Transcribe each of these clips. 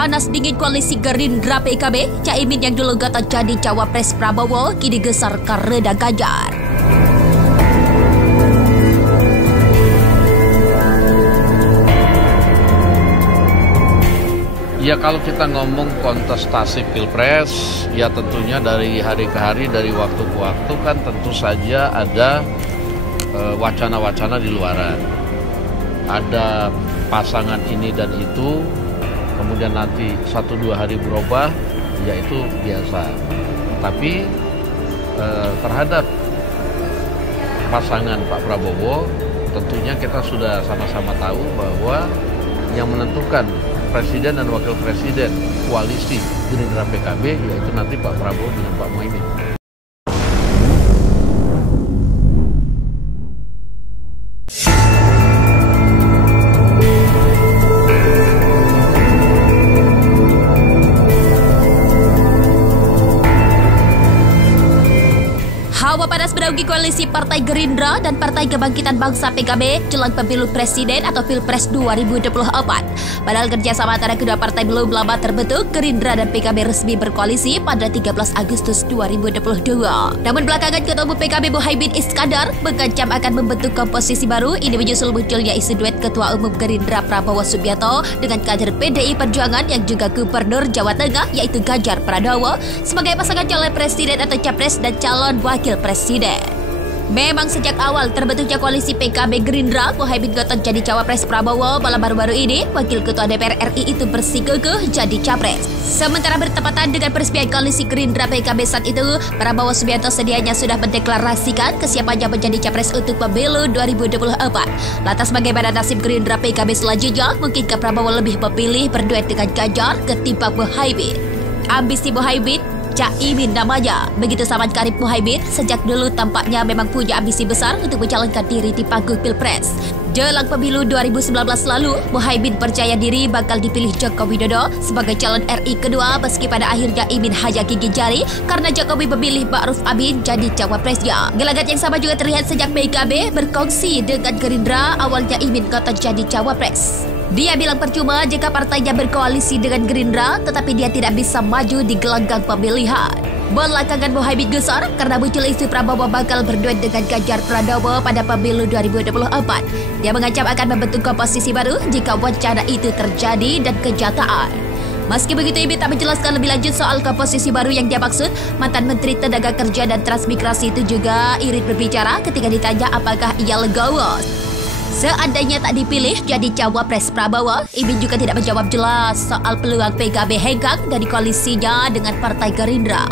Panas dingin koalisi Gerindra PKB, Caimin yang dulu kata jadi cawapres Prabowo kini gesar karena Ganjar. Ya kalau kita ngomong kontestasi pilpres, ya tentunya dari hari ke hari, dari waktu ke waktu kan tentu saja ada wacana-wacana di luaran. Ada pasangan ini dan itu, kemudian nanti 1-2 hari berubah, ya itu biasa. Tapi terhadap pasangan Pak Prabowo, tentunya kita sudah sama-sama tahu bahwa yang menentukan Presiden dan Wakil Presiden koalisi Gerindra PKB yaitu nanti Pak Prabowo dengan Pak Muhaimin. Hawa panas menaungi koalisi Partai Gerindra dan Partai Kebangkitan Bangsa PKB jelang pemilu presiden atau Pilpres 2024. Padahal kerjasama antara kedua partai belum lama terbentuk, Gerindra dan PKB resmi berkoalisi pada 13 Agustus 2022. Namun belakangan Ketua Umum PKB Muhaimin Iskandar mengancam akan membentuk komposisi baru. Ini menyusul munculnya isu duet Ketua Umum Gerindra Prabowo Subianto dengan kader PDI Perjuangan yang juga Gubernur Jawa Tengah yaitu Ganjar Pranowo sebagai pasangan calon presiden atau capres dan calon wakil presiden. Memang sejak awal terbentuknya koalisi PKB Gerindra, Muhaimin gotot jadi cawapres Prabowo. Malah baru-baru ini, Wakil Ketua DPR RI itu bersikukuh jadi capres. Sementara bertepatan dengan peresmian koalisi Gerindra PKB saat itu, Prabowo Subianto sedianya sudah mendeklarasikan kesiapannya menjadi capres untuk pemilu 2024. Lantas bagaimana nasib Gerindra PKB selanjutnya? Mungkinkah Prabowo lebih memilih berduet dengan Ganjar ketimbang Muhaimin? Ambisi Muhaimin, Caimin namanya. Begitu sama karib Muhaimin, sejak dulu tampaknya memang punya ambisi besar untuk mencalonkan diri di panggung Pilpres. Jelang pemilu 2019 lalu, Muhaimin percaya diri bakal dipilih Joko Widodo sebagai calon RI kedua meski pada akhirnya Imin hanya gigit jari karena Jokowi memilih Ma'ruf Amin jadi cawapresnya. Gelagat yang sama juga terlihat sejak PKB berkongsi dengan Gerindra, awalnya Imin kata jadi cawapres. Dia bilang percuma jika partainya berkoalisi dengan Gerindra, tetapi dia tidak bisa maju di gelanggang pemilihan. Belakangan Muhaimin gesar karena muncul isu Prabowo bakal berduet dengan Ganjar Pranowo pada pemilu 2024. Dia mengancam akan membentuk komposisi baru jika wacana itu terjadi dan kenyataan. Meski begitu, Imin tak menjelaskan lebih lanjut soal komposisi baru yang dia maksud. Mantan Menteri Tenaga Kerja dan Transmigrasi itu juga irit berbicara ketika ditanya apakah ia legowo seandainya tak dipilih jadi cawapres Prabowo. Imin juga tidak menjawab jelas soal peluang PKB hengkang dari koalisinya dengan Partai Gerindra.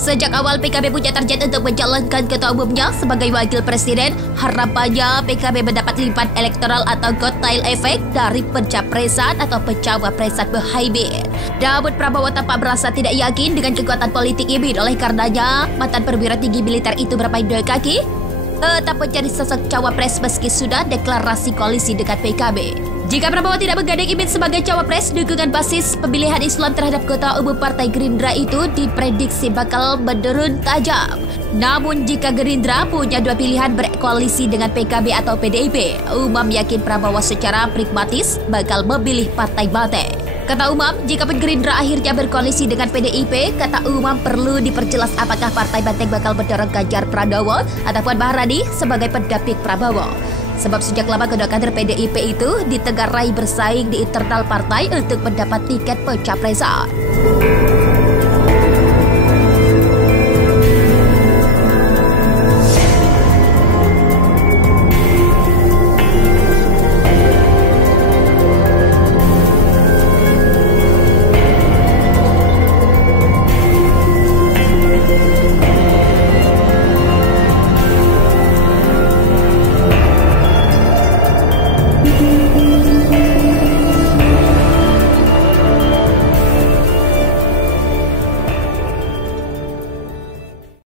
Sejak awal PKB punya target untuk mencalonkan ketua umumnya sebagai wakil presiden. Harapannya PKB mendapat limpahan elektoral atau kotail efek dari pencapresan atau pencawapresan Muhaimin. Namun Prabowo tampak merasa tidak yakin dengan kekuatan politik Imin. Oleh karenanya, mantan perwira tinggi militer itu bermain dua kaki tetap menjadi sosok cawapres meski sudah deklarasi koalisi dengan PKB. Jika Prabowo tidak menggandeng Imin sebagai cawapres, dukungan basis pemilihan Islam terhadap Ketua Umum Partai Gerindra itu diprediksi bakal menurun tajam. Namun jika Gerindra punya dua pilihan berkoalisi dengan PKB atau PDIP, Umam yakin Prabowo secara pragmatis bakal memilih Partai Banteng. Kata Umam, jika pun Gerindra akhirnya berkoalisi dengan PDIP, kata Umam perlu diperjelas apakah Partai Banteng bakal mendorong Ganjar Pranowo ataupun Maharani sebagai pendamping Prabowo. Sebab sejak lama kedua kader PDIP itu ditegarai bersaing di internal partai untuk mendapat tiket pencapresan.